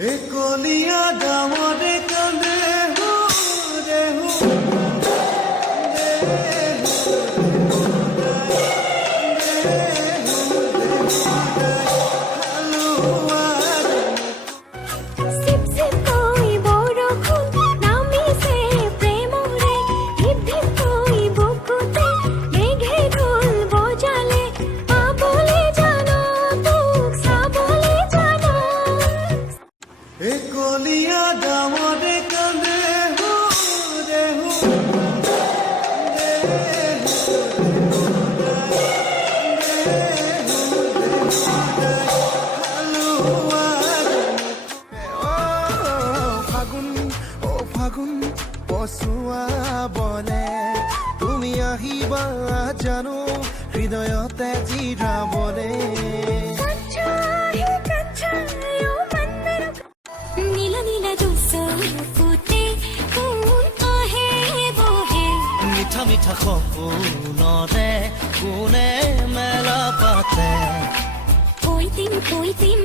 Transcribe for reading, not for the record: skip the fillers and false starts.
একলিয়া ডাঙৰে কান্দে একলিয়া ডাঙৰে কান্দে ফাগুন পচুৱা বলে তুমি আহিবা জানো হৃদয়তে জিৰাবলে মিঠা মিঠা সপোনৰে কোনে মেলা পাতে কৈ দিম